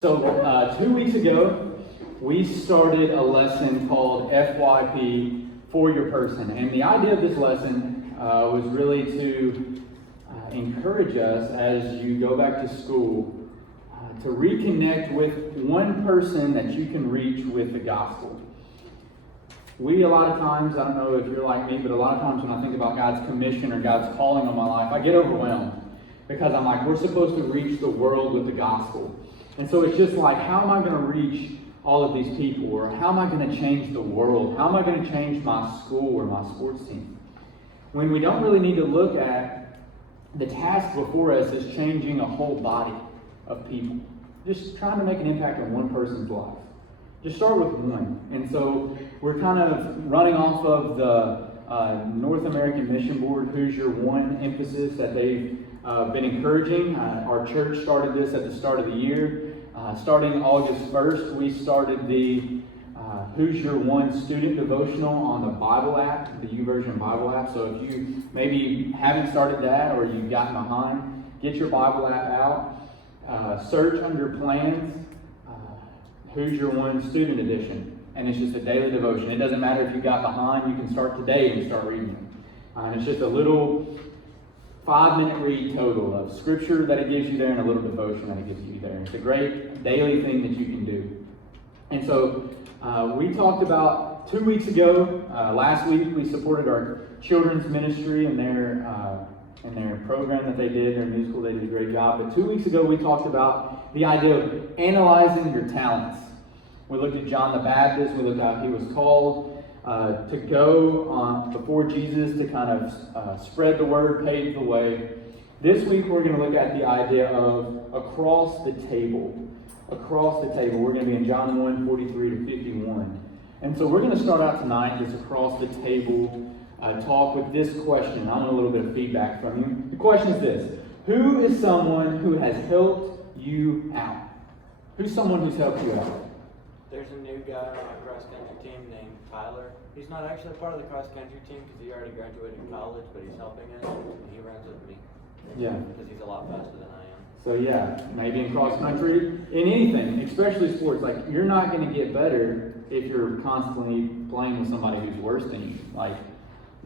So 2 weeks ago, we started a lesson called FYP for your person. And the idea of this lesson was really to encourage us as you go back to school to reconnect with one person that you can reach with the gospel. We, a lot of times, I don't know if you're like me, but a lot of times when I think about God's commission or God's calling on my life, I get overwhelmed because I'm like, we're supposed to reach the world with the gospel. And so it's just like, how am I going to reach all of these people? Or how am I going to change the world? How am I going to change my school or my sports team? When we don't really need to look at the task before us as changing a whole body of people. Just trying to make an impact on one person's life. Just start with one. And so we're kind of running off of the North American Mission Board, Who's Your One emphasis that they've been encouraging. Our church started this at the start of the year. Starting August 1st, we started the Who's Your One student devotional on the Bible app, the YouVersion Bible app. So if you maybe haven't started that or you've gotten behind, get your Bible app out. Search under plans, Who's Your One student edition. And it's just a daily devotion. It doesn't matter if you got behind, you can start today and start reading it. And it's just a little 5-minute read total of scripture that it gives you there and a little devotion that it gives you there. It's a great daily thing that you can do. And so we talked about 2 weeks ago, last week we supported our children's ministry and their program that they did, their musical. They did a great job. But 2 weeks ago we talked about the idea of analyzing your talents. We looked at John the Baptist. We looked at how he was called to go before Jesus to kind of spread the word, pave the way. This week we're going to look at the idea of across the table. Across the table. We're going to be in John 1:43 to 51. And so we're going to start out tonight this across the table talk with this question. I want a little bit of feedback from you. The question is this: who is someone who has helped you out? Who's someone who's helped you out? There's a new guy on our cross-country team named Tyler. He's not actually part of the cross-country team because he already graduated college, but he's helping us, and he runs with me. Yeah. Because he's a lot faster than I am. So yeah, maybe in cross-country, in anything, especially sports, like you're not going to get better if you're constantly playing with somebody who's worse than you. Like,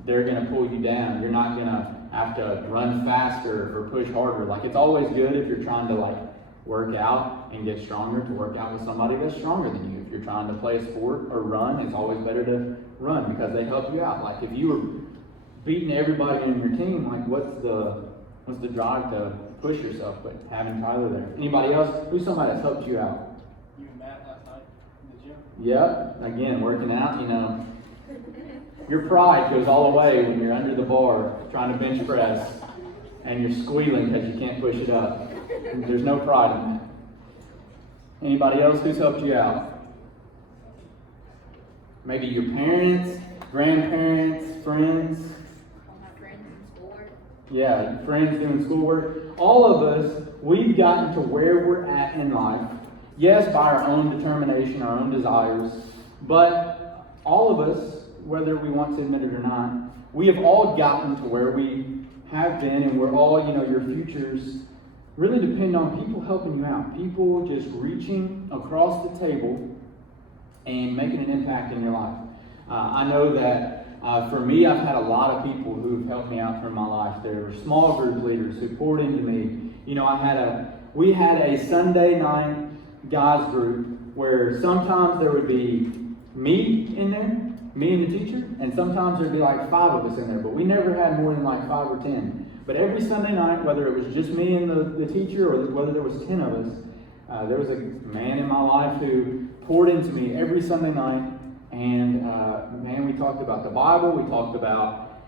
they're going to pull you down. You're not going to have to run faster or push harder. Like, it's always good if you're trying to work out and get stronger to work out with somebody that's stronger than you. If you're trying to play a sport or run, it's always better to run because they help you out. Like, if you were beating everybody in your team, like, what's the drive to push yourself? But having Tyler there. Anybody else? Who's somebody that's helped you out? You and Matt last night in the gym? Yep. Again, working out, your pride goes all the way when you're under the bar trying to bench press and you're squealing because you can't push it up. There's no pride in that. Anybody else who's helped you out? Maybe your parents, grandparents, friends. All my friends in schoolwork. Yeah, friends doing schoolwork. All of us, we've gotten to where we're at in life. Yes, by our own determination, our own desires. But all of us, whether we want to admit it or not, we have all gotten to where we have been, and we're all, your futures really depend on people helping you out. People just reaching across the table and making an impact in your life. I know that for me, I've had a lot of people who've helped me out through my life. There were small group leaders who poured into me. We had a Sunday night guys group where sometimes there would be me in there, me and the teacher, and sometimes there'd be 5 of us in there, but we never had more than 5 or 10. But every Sunday night, whether it was just me and the teacher or whether there was 10 of us, there was a man in my life who poured into me every Sunday night. And we talked about the Bible. We talked about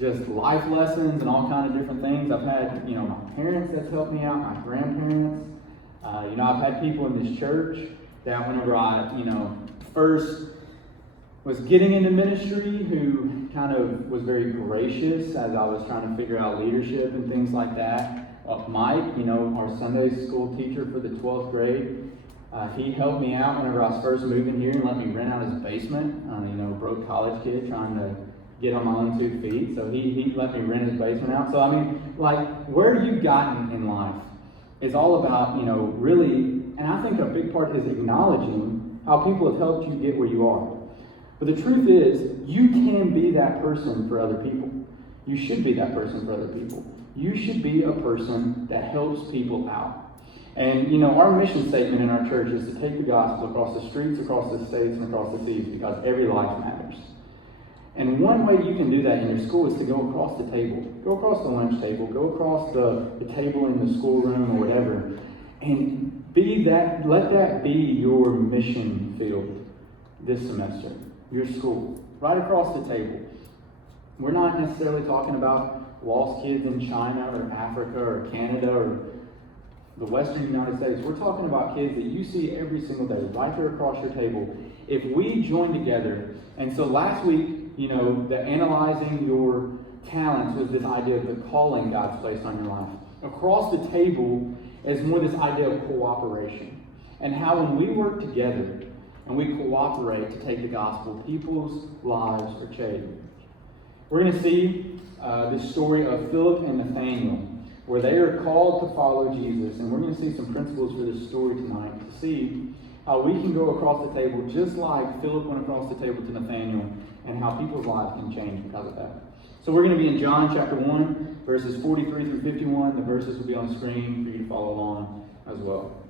just life lessons and all kinds of different things. I've had, my parents that's helped me out, my grandparents. I've had people in this church that whenever I, first was getting into ministry who kind of was very gracious as I was trying to figure out leadership and things like that. Mike, our Sunday school teacher for the 12th grade, he helped me out whenever I was first moving here and let me rent out his basement. Broke college kid trying to get on my own 2 feet. So he let me rent his basement out. So where you've gotten in life is all about, really And I think a big part is acknowledging how people have helped you get where you are. But the truth is, you can be that person for other people. You should be that person for other people. You should be a person that helps people out. And, our mission statement in our church is to take the gospel across the streets, across the states, and across the seas, because every life matters. And one way you can do that in your school is to go across the table. Go across the lunch table. Go across the table in the schoolroom or whatever. And let that be your mission field this semester. Your school. Right across the table. We're not necessarily talking about lost kids in China or Africa or Canada or the Western United States. We're talking about kids that you see every single day, right there across your table. If we join together, and so last week, the analyzing your talents was this idea of the calling God's placed on your life. Across the table is more this idea of cooperation, and how when we work together and we cooperate to take the gospel, people's lives are changed. We're going to see this story of Philip and Nathaniel, where they are called to follow Jesus. And we're going to see some principles for this story tonight to see how we can go across the table just like Philip went across the table to Nathaniel, and how people's lives can change because of that. So we're going to be in John chapter 1, verses 43 through 51. The verses will be on the screen for you to follow along as well.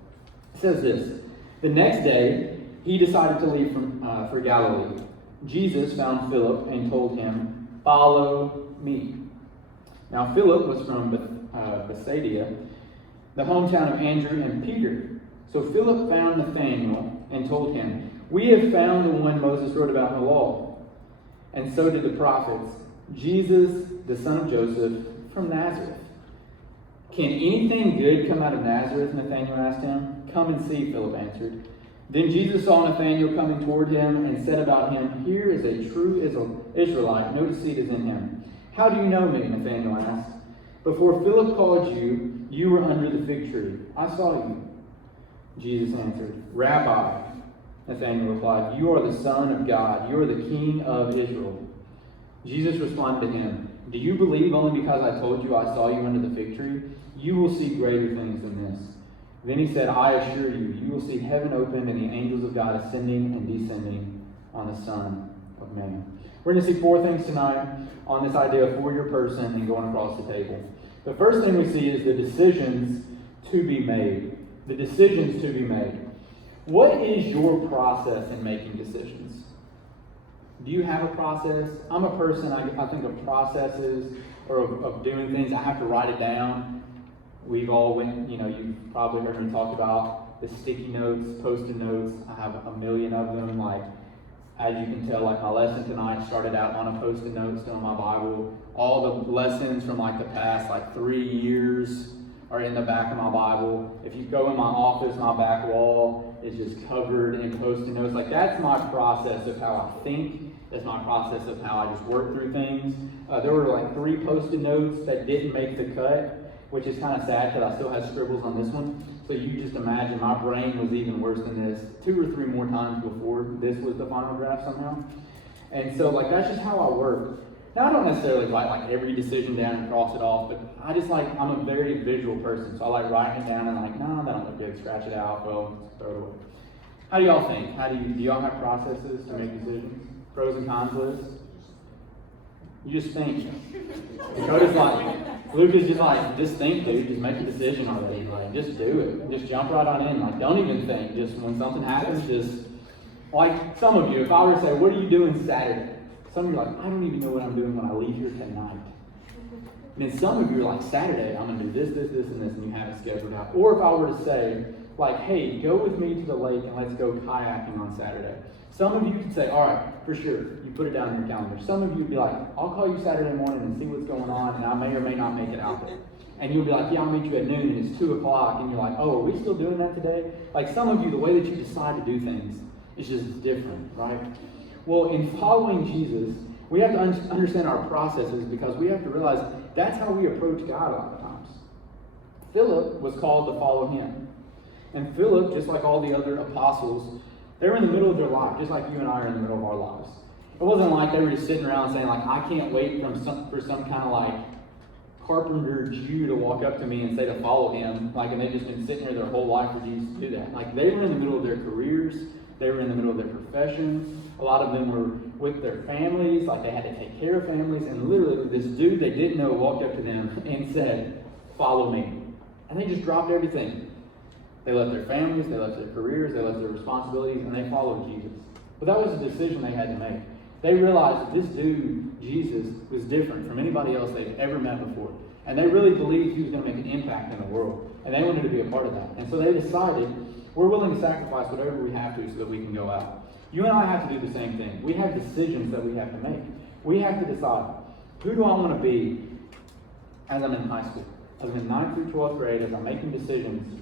It says this: The next day, he decided to leave for Galilee. Jesus found Philip and told him, "Follow me." Now Philip was from Bethsaida, the hometown of Andrew and Peter. So Philip found Nathanael and told him, "We have found the one Moses wrote about in the law, and so did the prophets, Jesus, the son of Joseph, from Nazareth." "Can anything good come out of Nazareth?" Nathanael asked him. "Come and see," Philip answered. Then Jesus saw Nathanael coming toward him and said about him, "Here is a true Israelite, no deceit is in him." "How do you know me?" Nathanael asked. "Before Philip called you, you were under the fig tree. I saw you." Jesus answered, "Rabbi," Nathanael replied, "you are the Son of God. You are the King of Israel." Jesus responded to him, "Do you believe only because I told you I saw you under the fig tree? You will see greater things than this." Then he said, "I assure you, you will see heaven opened and the angels of God ascending and descending on the Son of Man." We're going to see 4 things tonight on this idea of for your person and going across the table. The first thing we see is the decisions to be made. The decisions to be made. What is your process in making decisions? Do you have a process? I'm a person, I think of processes or of doing things. I have to write it down. We've all you've probably heard me talk about the sticky notes, Post-it notes. I have a million of them. Like, as you can tell, like my lesson tonight started out on a Post-it note still in my Bible. All the lessons from like the past 3 years are in the back of my Bible. If you go in my office, my back wall is just covered in Post-it notes. Like, that's my process of how I think. That's my process of how I just work through things. There were 3 Post-it notes that didn't make the cut, which is kind of sad because I still have scribbles on this one. So you just imagine my brain was even worse than this 2 or 3 more times before this was the final draft somehow. And so that's just how I work. Now, I don't necessarily write every decision down and cross it off, but I just I'm a very visual person. So I like writing it down and no, that don't look good, scratch it out, well, throw it away. How do y'all think? Do y'all have processes to make decisions? Pros and cons lists? You just think. Dakota's Luke is just think, dude. Just make a decision already. Just do it. Just jump right on in. Don't even think. Just when something happens, just some of you, if I were to say, "What are you doing Saturday?" Some of you are "I don't even know what I'm doing when I leave here tonight." And then some of you are "Saturday, I'm going to do this, this, this, and this," and you have it scheduled out. Or if I were to say, "Hey, go with me to the lake and let's go kayaking on Saturday." Some of you could say, "All right, for sure." You put it down in your calendar. Some of you would be "I'll call you Saturday morning and see what's going on, and I may or may not make it out there." And you'll be "Yeah, I'll meet you at noon, and it's 2 o'clock," and you're "Oh, are we still doing that today?" Some of you, the way that you decide to do things is just different, right? Well, in following Jesus, we have to understand our processes, because we have to realize that's how we approach God a lot of times. Philip was called to follow him. And Philip, just like all the other apostles, they were in the middle of their life, just like you and I are in the middle of our lives. It wasn't like they were just sitting around saying "I can't wait for some kind of carpenter Jew to walk up to me and say to follow him, like, and they've just been sitting here their whole life for Jesus to do that. Like, they were in the middle of their careers, they were in the middle of their professions. A lot of them were with their families, like they had to take care of families, and literally this dude they didn't know walked up to them and said, "Follow me." And they just dropped everything. They left their families, they left their careers, they left their responsibilities, and they followed Jesus. But that was a decision they had to make. They realized that this dude, Jesus, was different from anybody else they'd ever met before. And they really believed he was going to make an impact in the world. And they wanted to be a part of that. And so they decided, we're willing to sacrifice whatever we have to so that we can go out. You and I have to do the same thing. We have decisions that we have to make. We have to decide, who do I want to be as I'm in high school? As I'm in 9th through 12th grade, as I'm making decisions.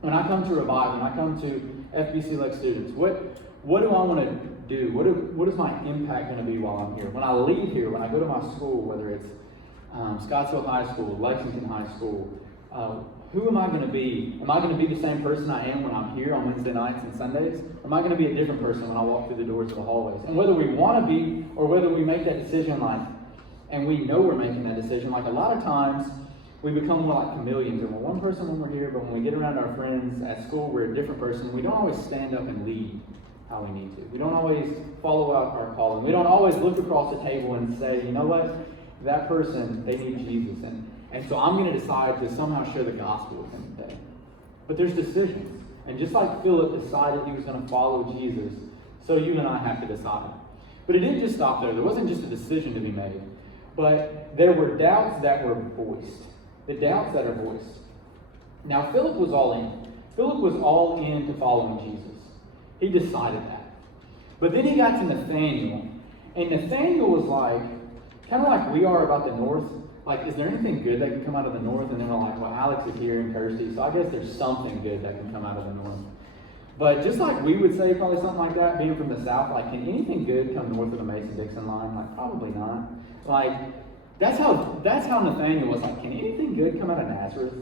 When I come to Revive, when I come to FBC Lex students, what do I want to do? What is my impact going to be while I'm here? When I leave here, when I go to my school, whether it's Scottsville High School, Lexington High School, who am I going to be? Am I going to be the same person I am when I'm here on Wednesday nights and Sundays? Or am I going to be a different person when I walk through the doors of the hallways? And whether we want to be, or whether we make that decision and we know we're making that decision, like a lot of times, we become more like chameleons, and we're one person when we're here, but when we get around our friends at school, we're a different person. We don't always stand up and lead how we need to. We don't always follow out our calling. We don't always look across the table and say, you know what, that person, they need Jesus. And so I'm going to decide to somehow share the gospel with them today. But there's decisions. And just like Philip decided he was going to follow Jesus, so you and I have to decide. But it didn't just stop there. There wasn't just a decision to be made. But there were doubts that were voiced. The doubts that are voiced. Now, Philip was all in. Philip was all in to following Jesus. He decided that. But then he got to Nathaniel. And Nathaniel was like, kind of like we are about the north. Like, is there anything good that can come out of the north? And then we're like, well, Alex is here and Kirsty, so I guess there's something good that can come out of the north. But just like we would say probably something like that, being from the south, like, can anything good come north of the Mason-Dixon line? Like, probably not. Like, that's how Nathaniel was like, can anything good come out of Nazareth?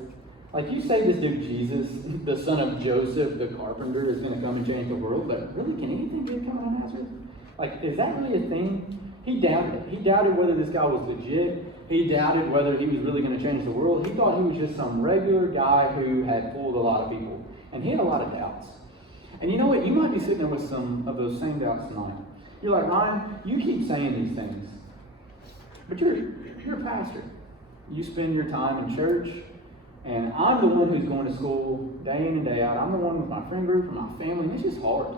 Like, you say this dude Jesus, the son of Joseph, the carpenter, is going to come and change the world, but really, can anything good come out of Nazareth? Like, is that really a thing? He doubted it. He doubted whether this guy was legit. He doubted whether he was really going to change the world. He thought he was just some regular guy who had fooled a lot of people. And he had a lot of doubts. And you know what? You might be sitting there with some of those same doubts tonight. You're like, Ryan, you keep saying these things. But you're a pastor. You spend your time in church. And I'm the one who's going to school day in and day out. I'm the one with my friend group and my family. And it's just hard.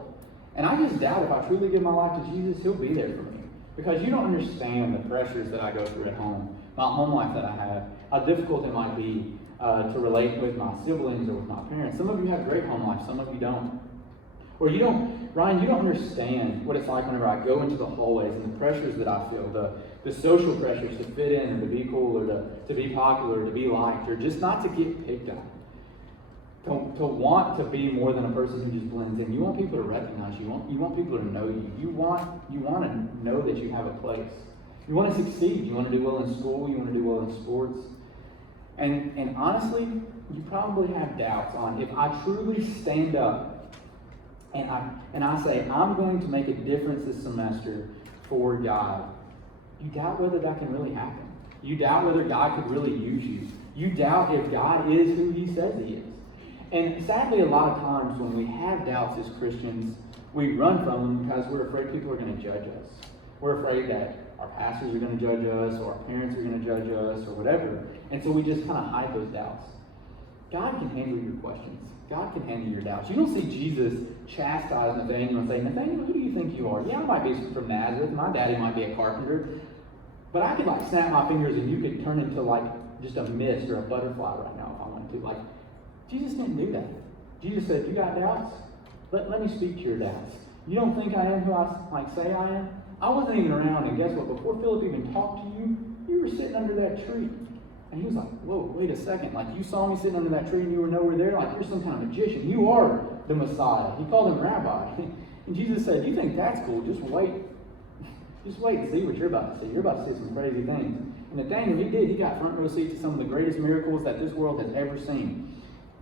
And I just doubt if I truly give my life to Jesus, he'll be there for me. Because you don't understand the pressures that I go through at home, my home life that I have, how difficult it might be to relate with my siblings or with my parents. Some of you have great home life, some of you don't. Or you don't, Ryan, you don't understand what it's like whenever I go into the hallways and the pressures that I feel, the social pressures to fit in or to be cool or to be popular or to be liked or just not to get picked on. To want to be more than a person who just blends in. You want people to recognize you. You want people to know you. You want to know that you have a place. You want to succeed. You want to do well in school. You want to do well in sports. And honestly, you probably have doubts on if I truly stand up and I say, I'm going to make a difference this semester for God. You doubt whether that can really happen. You doubt whether God could really use you. You doubt if God is who he says he is. And sadly, a lot of times when we have doubts as Christians, we run from them because we're afraid people are going to judge us. We're afraid that our pastors are going to judge us, or our parents are going to judge us, or whatever. And so we just kind of hide those doubts. God can handle your questions. God can handle your doubts. You don't see Jesus chastise Nathaniel and say, Nathaniel, who do you think you are? Yeah, I might be from Nazareth. My daddy might be a carpenter. But I could snap my fingers and you could turn into just a mist or a butterfly right now if I wanted to. Jesus didn't do that. Jesus said, you got doubts? Let me speak to your doubts. You don't think I am who I say I am? I wasn't even around, and guess what? Before Philip even talked to you, you were sitting under that tree. And he was like, whoa, wait a second. You saw me sitting under that tree and you were nowhere there? You're some kind of magician. You are the Messiah. He called him rabbi. And Jesus said, you think that's cool? Just wait. Just wait and see what you're about to see. You're about to see some crazy things. And Nathaniel, he did. He got front row seat to some of the greatest miracles that this world has ever seen.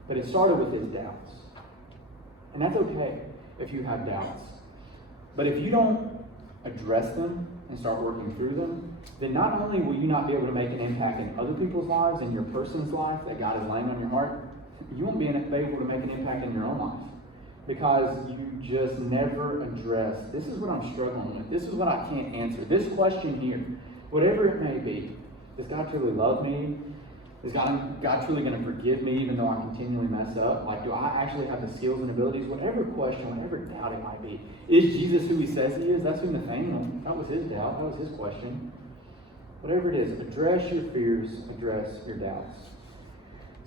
But it started with his doubts. And that's okay if you have doubts. But if you don't address them, and start working through them, then not only will you not be able to make an impact in other people's lives, in your person's life that God is laying on your heart, you won't be able to make an impact in your own life. Because you just never address, this is what I'm struggling with, this is what I can't answer, this question here, whatever it may be. Does God truly love me? Is God truly going to forgive me even though I continually mess up? Like, do I actually have the skills and abilities? Whatever question, whatever doubt it might be. Is Jesus who he says he is? That's who Nathaniel, that was his doubt, that was his question. Whatever it is, address your fears, address your doubts.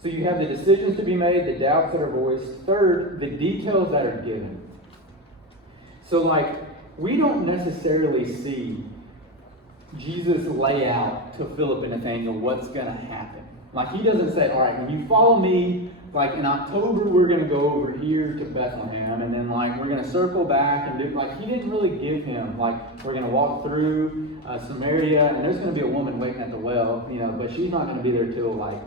So you have the decisions to be made, the doubts that are voiced. Third, the details that are given. So like, we don't necessarily see Jesus lay out to Philip and Nathaniel what's going to happen. Like, he doesn't say, all right, when you follow me, like in October, we're going to go over here to Bethlehem, and then like, we're going to circle back and do, like, he didn't really give him, like, we're going to walk through Samaria, and there's going to be a woman waiting at the well, but she's not going to be there till like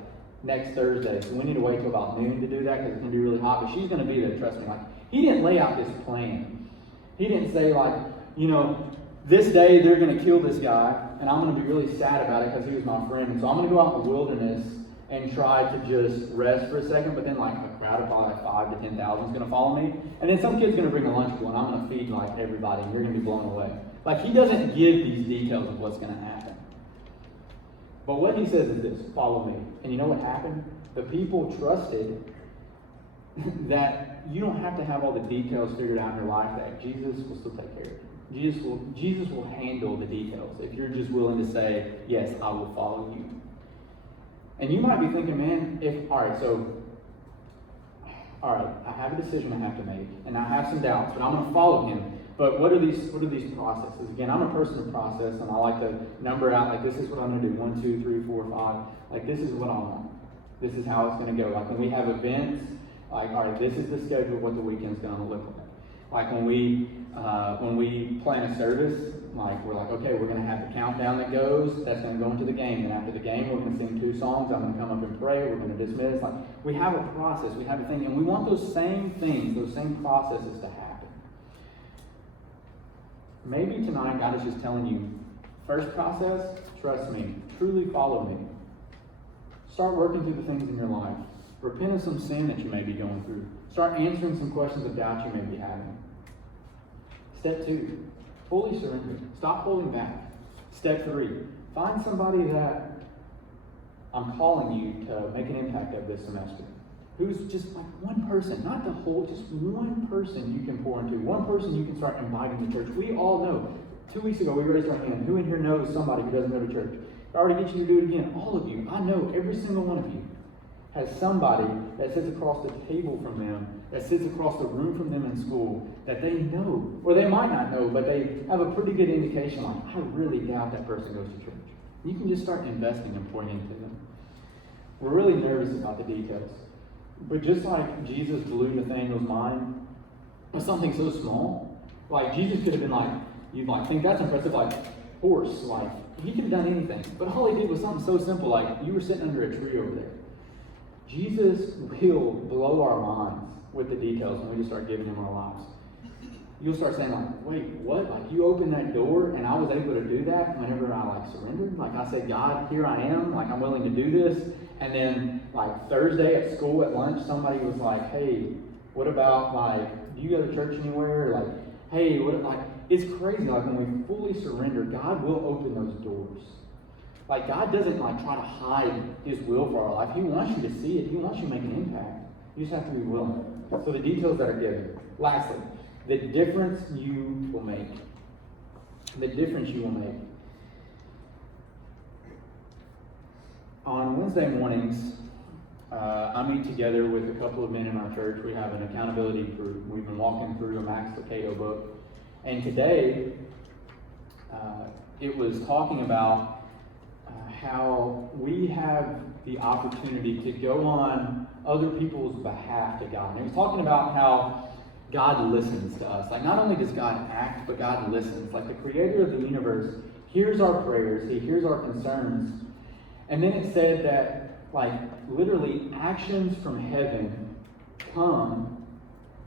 next Thursday, so we need to wait till about noon to do that because it's going to be really hot, but she's going to be there, trust me. Like, he didn't lay out this plan. He didn't say like, this day they're going to kill this guy, and I'm going to be really sad about it because he was my friend, and so I'm going to go out in the wilderness and try to just rest for a second, but then like a crowd of probably like 5 to 10,000 is going to follow me, and then some kid's going to bring a Lunchable, and I'm going to feed like everybody, and you're going to be blown away. Like, he doesn't give these details of what's going to happen. But what he says is this: follow me. And you know what happened? The people trusted that you don't have to have all the details figured out in your life, that Jesus will still take care of you. Jesus will handle the details if you're just willing to say, yes, I will follow you. And you might be thinking, man, all right, I have a decision I have to make, and I have some doubts, but I'm going to follow him. But what are these processes? Again, I'm a person of process, and I like to number out, like, this is what I'm going to do, 1, 2, 3, 4, 5. Like, this is what I want. This is how it's going to go. Like, when we have events, like, all right, this is the schedule of what the weekend's going to look like. Like, when we plan a service, like, we're like, okay, we're going to have the countdown that goes, that's going to go into the game. And after the game, we're going to sing 2 songs. I'm going to come up and pray. We're going to dismiss. Like, we have a process. We have a thing. And we want those same things, those same processes to happen. Maybe tonight God is just telling you, first process, trust me, truly follow me. Start working through the things in your life. Repent of some sin that you may be going through. Start answering some questions of doubt you may be having. Step 2, fully surrender. Stop holding back. Step 3, find somebody that I'm calling you to make an impact of this semester. Who's just like one person, not the whole, just one person you can pour into, one person you can start inviting to church. We all know. 2 weeks ago, we raised our hand. Who in here knows somebody who doesn't go to church? I already get you to do it again. All of you. I know every single one of you has somebody that sits across the table from them, that sits across the room from them in school, that they know, or they might not know, but they have a pretty good indication on, I really doubt that person goes to church. You can just start investing and pouring into them. We're really nervous about the details. But just like Jesus blew Nathaniel's mind with something so small, like Jesus could have been like, you'd like think that's impressive, like horse, like he could have done anything. But all he did was something so simple, like you were sitting under a tree over there. Jesus will blow our minds with the details when we just start giving him our lives. You'll start saying like, wait, what? Like you opened that door and I was able to do that whenever I like surrendered? Like I said, God, here I am, like I'm willing to do this. And then like Thursday at school at lunch, somebody was like, hey, what about like, do you go to church anywhere? Like, hey, what, like, it's crazy. Like when we fully surrender, God will open those doors. Like God doesn't like try to hide his will for our life. He wants you to see it. He wants you to make an impact. You just have to be willing. So the details that are given. Lastly, the difference you will make. The difference you will make. On Wednesday mornings, I meet together with a couple of men in our church. We have an accountability group. We've been walking through a Max Lucado book. And today, it was talking about how we have the opportunity to go on other people's behalf to God. And it was talking about how God listens to us. Like not only does God act, but God listens. Like the creator of the universe hears our prayers. He hears our concerns. And then it said that like literally actions from heaven come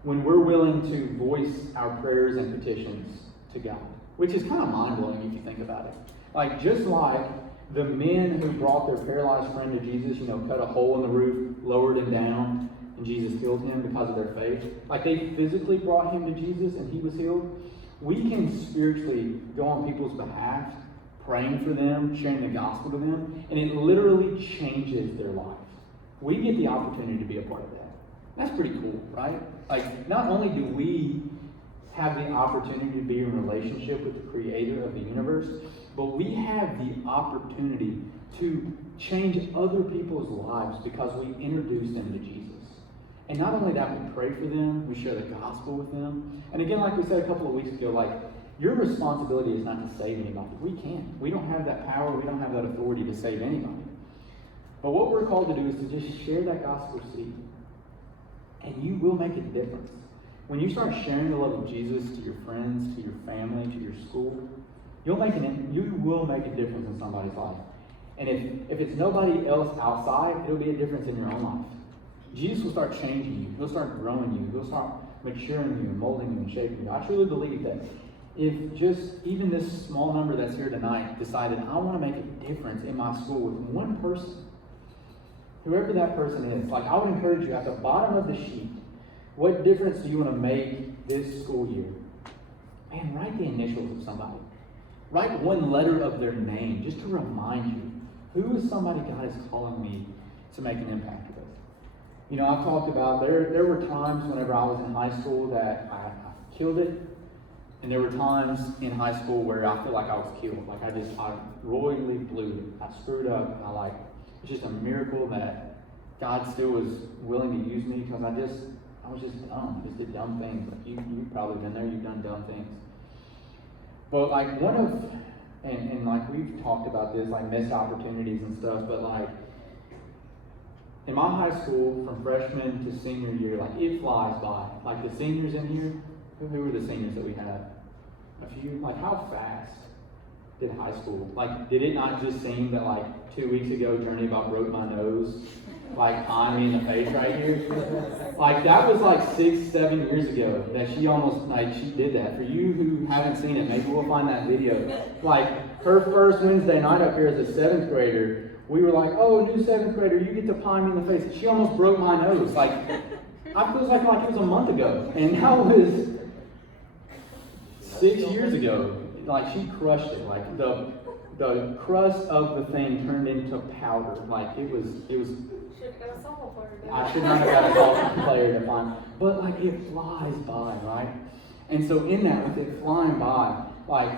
when we're willing to voice our prayers and petitions to God. which is kind of mind-blowing if you think about it. Like, just like the men who brought their paralyzed friend to Jesus, cut a hole in the roof, lowered him down, and Jesus healed him because of their faith. Like, they physically brought him to Jesus and he was healed. We can spiritually go on people's behalf, praying for them, sharing the gospel to them, and it literally changes their life. We get the opportunity to be a part of that. That's pretty cool, right? Like, not only do we have the opportunity to be in relationship with the creator of the universe, but we have the opportunity to change other people's lives because we introduce them to Jesus. And not only that, we pray for them, we share the gospel with them. And again, like we said a couple of weeks ago, like, your responsibility is not to save anybody. We can't. We don't have that power, we don't have that authority to save anybody. But what we're called to do is to just share that gospel seed. And you will make a difference. When you start sharing the love of Jesus to your friends, to your family, to your school, you will make a difference in somebody's life. And if it's nobody else outside, it'll be a difference in your own life. Jesus will start changing you. He'll start growing you. He'll start maturing you and molding you and shaping you. I truly believe that if just even this small number that's here tonight decided, I want to make a difference in my school with one person, whoever that person is, like, I would encourage you at the bottom of the sheet, what difference do you want to make this school year? Man, write the initials of somebody. Write one letter of their name just to remind you, who is somebody God is calling me to make an impact with? I've talked about, there were times whenever I was in high school that I killed it, and there were times in high school where I feel like I was killed. Like, I royally blew it. I screwed up. It's just a miracle that God still was willing to use me, because I was just dumb. I just did dumb things. Like, you've probably been there. You've done dumb things. But like and like we've talked about this, like missed opportunities and stuff, but like in my high school, from freshman to senior year, like it flies by. Like the seniors in here, who were the seniors that we had? A few. Like, how fast did high school? Like, did it not just seem that like 2 weeks ago Journey about broke my nose? Like, eyeing me in the face right here? Like, that was like 6-7 years ago that she almost, like, she did that. For you who haven't seen it, maybe we'll find that video. Like, her first Wednesday night up here as a 7th grader, we were like, oh, new 7th grader, you get to pie me in the face. She almost broke my nose. Like, I feel like it was a month ago. And that was 6 years ago. Like, she crushed it. Like, the crust of the thing turned into powder. Like, it was. Should have got a softball player. I should not have got a softball player to find. But like, it flies by, right? And so in that, with it flying by, like,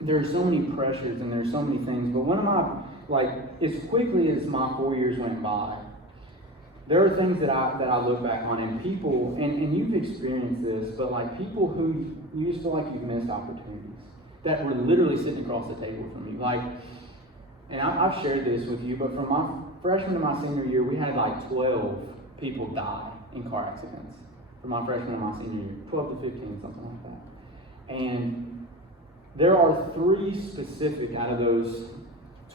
there's so many pressures and there's so many things. But one of my, like, as quickly as my 4 years went by, there are things that I look back on, and people, and you've experienced this, but like people who you just feel like you've missed opportunities that were literally sitting across the table from you. Like, and I've shared this with you, but from my freshman to my senior year, we had like 12 people die in car accidents. From my freshman to my senior year, 12 to 15, something like that. And there are 3 specific out of those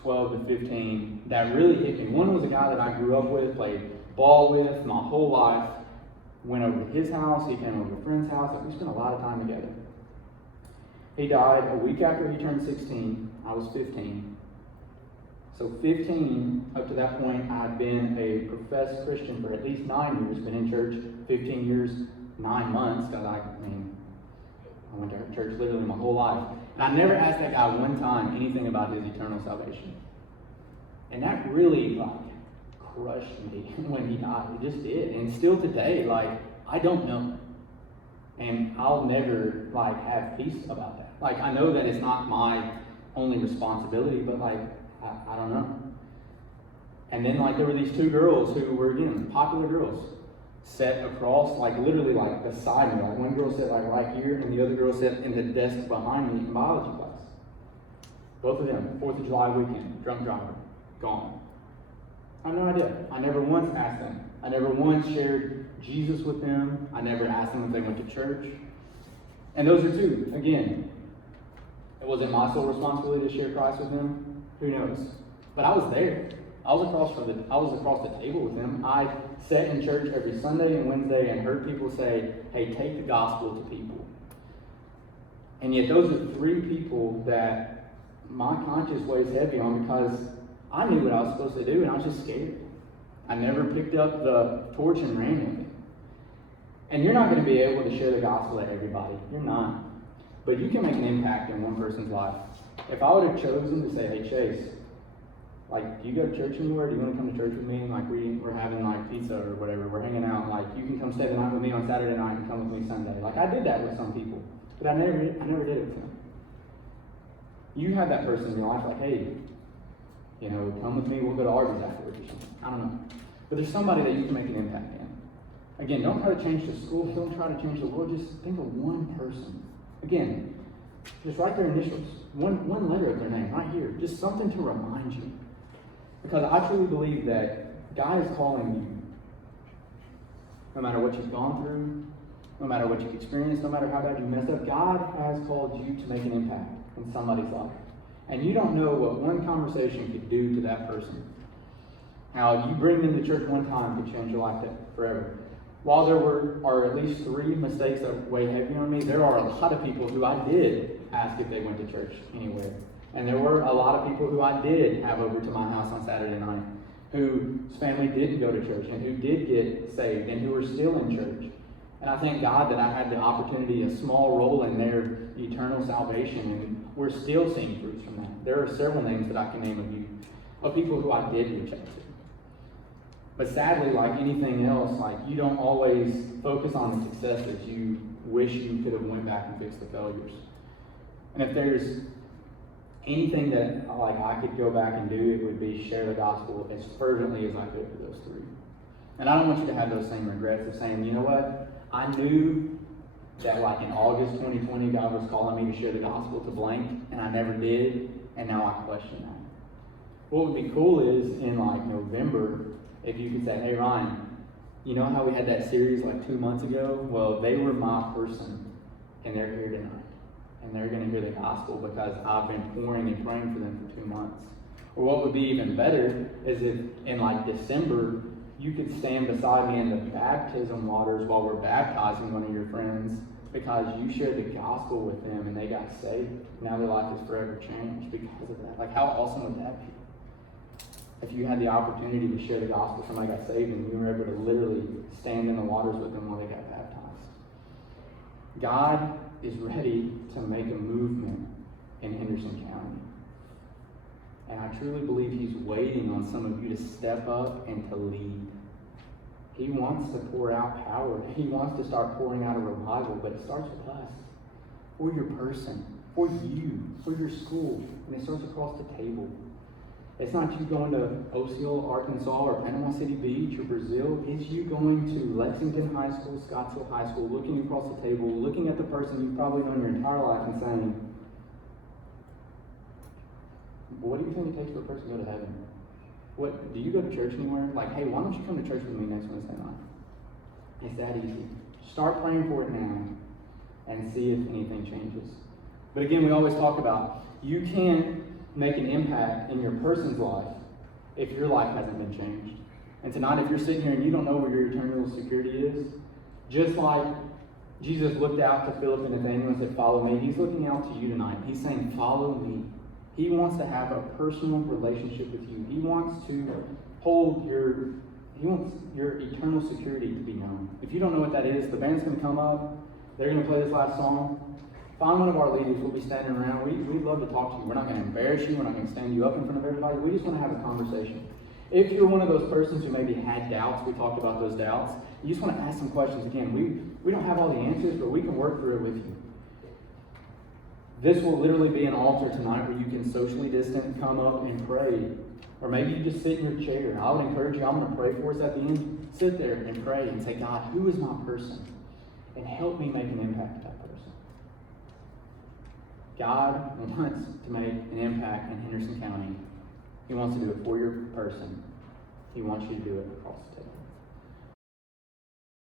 12 to 15 that really hit me. One was a guy that I grew up with, played ball with my whole life. Went over to his house, he came over to a friend's house, like we spent a lot of time together. He died a week after he turned 16. I was 15. So 15, up to that point, I had been a professed Christian for at least 9 years, been in church 15 years, 9 months, because I went to church literally my whole life. And I never asked that guy one time anything about his eternal salvation. And that really, like, crushed me when he died. It just did. And still today, like, I don't know. And I'll never, like, have peace about that. Like, I know that it's not my only responsibility, but, like, I don't know. And then, like, there were these 2 girls who were, again, popular girls, sat across, like, literally, like, beside me. Like, one girl sat, like, right here, and the other girl sat in the desk behind me in biology class. Both of them, 4th of July weekend, drunk driver, gone. I have no idea. I never once asked them. I never once shared Jesus with them. I never asked them if they went to church. And those are 2. Again, it wasn't my sole responsibility to share Christ with them. Who knows? But I was there. I was across the table with them. I sat in church every Sunday and Wednesday and heard people say, hey, take the gospel to people. And yet those are three people that my conscience weighs heavy on because I knew what I was supposed to do and I was just scared. I never picked up the torch and ran with it. And you're not going to be able to share the gospel to everybody. You're not. But you can make an impact in one person's life. If I would have chosen to say, hey, Chase, like, do you go to church anywhere? Do you want to come to church with me? Like, we're having, like, pizza or whatever. We're hanging out. Like, you can come stay the night with me on Saturday night and come with me Sunday. Like, I did that with some people. But I never did it with them. You have that person in your life, like, hey, you know, come with me. We'll go to Arby's afterwards or something. I don't know. But there's somebody that you can make an impact in. Again, don't try to change the school. Don't try to change the world. Just think of one person. Again, just write their initials. One letter of their name right here. Just something to remind you. Because I truly believe that God is calling you. No matter what you've gone through, no matter what you've experienced, no matter how bad you messed up, God has called you to make an impact in somebody's life. And you don't know what one conversation could do to that person. How you bring them to church one time could change your life forever. While there are at least 3 mistakes that weigh heavy on me, there are a lot of people who I did ask if they went to church anywhere. And there were a lot of people who I did have over to my house on Saturday night, whose family didn't go to church and who did get saved and who were still in church. And I thank God that I had the opportunity, a small role in their eternal salvation, and we're still seeing fruits from that. There are several names that I can name of you, of people who I did reach out to. But sadly, like anything else, like you don't always focus on the successes. You wish you could have went back and fixed the failures. And if there's anything that like I could go back and do, it would be share the gospel as fervently as I could for those 3. And I don't want you to have those same regrets of saying, you know what, I knew that like in August 2020, God was calling me to share the gospel to blank, and I never did, and now I question that. What would be cool is in like November, if you could say, hey Ryan, you know how we had that series like 2 months ago? Well, they were my person, and they're here tonight. And they're going to hear the gospel because I've been pouring and praying for them for 2 months. Or what would be even better is if in like December, you could stand beside me in the baptism waters while we're baptizing one of your friends because you shared the gospel with them and they got saved. Now their life is forever changed because of that. Like, how awesome would that be? If you had the opportunity to share the gospel, somebody got saved and you were able to literally stand in the waters with them while they got baptized. God is ready to make a movement in Henderson County. And I truly believe He's waiting on some of you to step up and to lead. He wants to pour out power. He wants to start pouring out a revival, but it starts with us. For your person, for you, for your school. And it starts across the table. It's not you going to Osceola, Arkansas, or Panama City Beach, or Brazil. It's you going to Lexington High School, Scottsville High School, looking across the table, looking at the person you've probably known your entire life and saying, what do you think it takes for a person to go to heaven? What, do you go to church anywhere? Like, hey, why don't you come to church with me next Wednesday night? It's that easy. Start praying for it now and see if anything changes. But again, we always talk about, you can't make an impact in your person's life if your life hasn't been changed. And tonight, if you're sitting here and you don't know where your eternal security is, just like Jesus looked out to Philip and Nathanael and said, follow me, He's looking out to you tonight. He's saying, follow me. He wants to have a personal relationship with you. He wants to hold He wants your eternal security to be known. If you don't know what that is, the band's going to come up. They're going to play this last song. Find one of our leaders. We'll be standing around. We'd love to talk to you. We're not going to embarrass you. We're not going to stand you up in front of everybody. We just want to have a conversation. If you're one of those persons who maybe had doubts, we talked about those doubts, you just want to ask some questions. Again, we don't have all the answers, but we can work through it with you. This will literally be an altar tonight where you can socially distant, come up and pray. Or maybe you just sit in your chair. I would encourage you, I'm going to pray for us at the end. Sit there and pray and say, God, who is my person? And help me make an impact to that person. God wants to make an impact in Henderson County. He wants to do it for your person. He wants you to do it across the table.